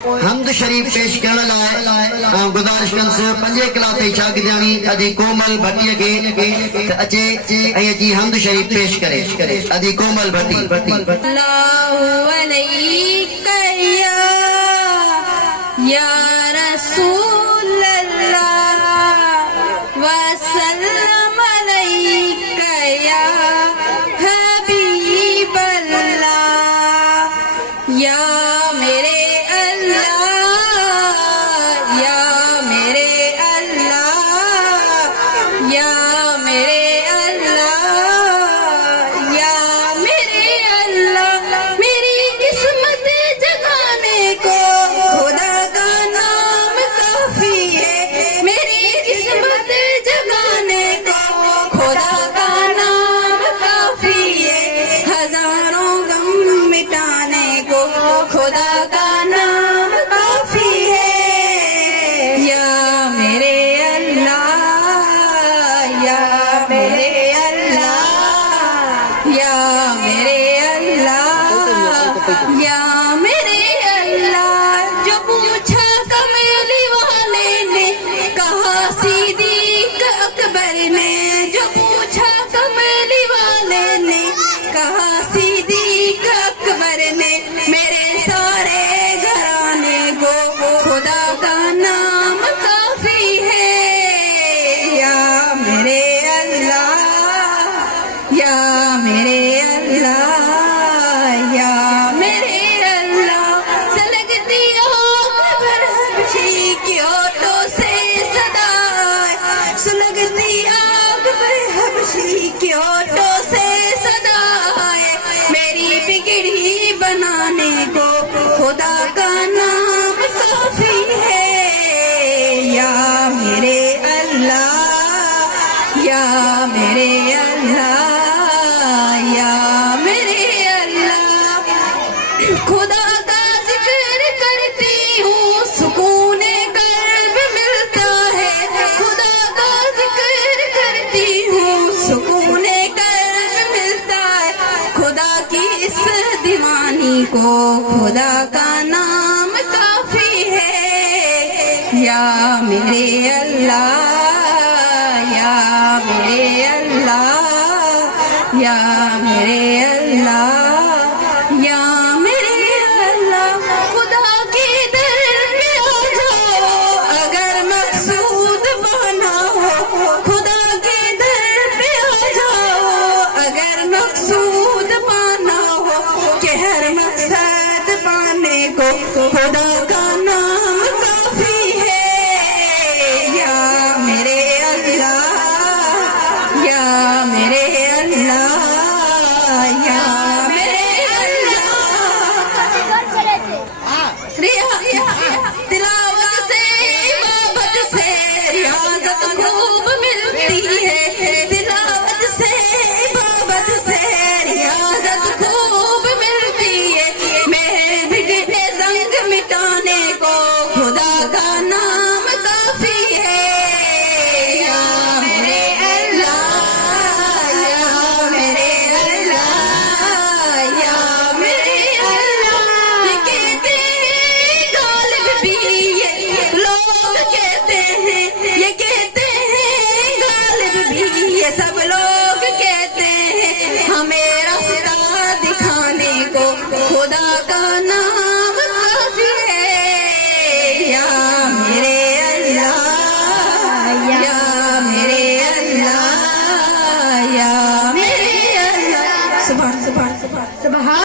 حمد شریف پیش کرنے لائے گزارش کن سے 5 کلاس شاگردانی ادی کومل بھٹی کے اچے جی حمد شریف پیش کرے ادی کومل بھٹی اللہ علیک یا رسول اللہ وسلم علیک یا حبیب اللہ یا میرے یا میرے اللہ جو پوچھا کملی والے نے کہا صدیق اکبر نے جو پوچھا کملی والے نے کہا صدیق اکبر نے میرے سارے گھرانے کو خدا کا نام کافی ہے یا میرے اللہ یا میرے اللہ کی آٹو سے صدا ہے میری بگڑی بنانے کو خدا کا نام کافی ہے یا میرے اللہ یا میرے اللہ یا میرے اللہ خدا کا ذکر کرتی ہوں سکون قلب ملتا ہے خدا کا ذکر کرتی ہوں سکون قلب ملتا ہے خدا کی اس دیوانی کو خدا کا نام کافی ہے یا میرے اللہ یا میرے اللہ یا میرے اللہ یا میرے اللہ خدا کے در پہ آ جاؤ اگر مقصود بنا ہو خدا کے در پہ آ جاؤ اگر مقصود پانا ہو کہ ہر مقصد پانے کو خدا کا نام کافی ہے یا میرے اللہ یا میرے اللہ یا میرے اللہ تلاوت سے عبادت سے ریاضت خوب ملتی ہے تلاوت سے عبادت سے ریاضت خوب ملتی ہے میرے بگڑے زنگ مٹانے کو خدا کا نام کافی ہے یا میرے اللہ یا میرے اللہ یا میرے اللہ یہ کہتے ہیں غالب بھی یہ لوگ کہتے ہیں یہ کہتے ہیں غالب بھی یہ سب لوگ کہتے ہیں ہمیں راستہ دکھانے کو خدا کا نام کافی ہے یا میرے اللہ یا میرے اللہ یا میرے اللہ سبحان سبحان سبحان سبحان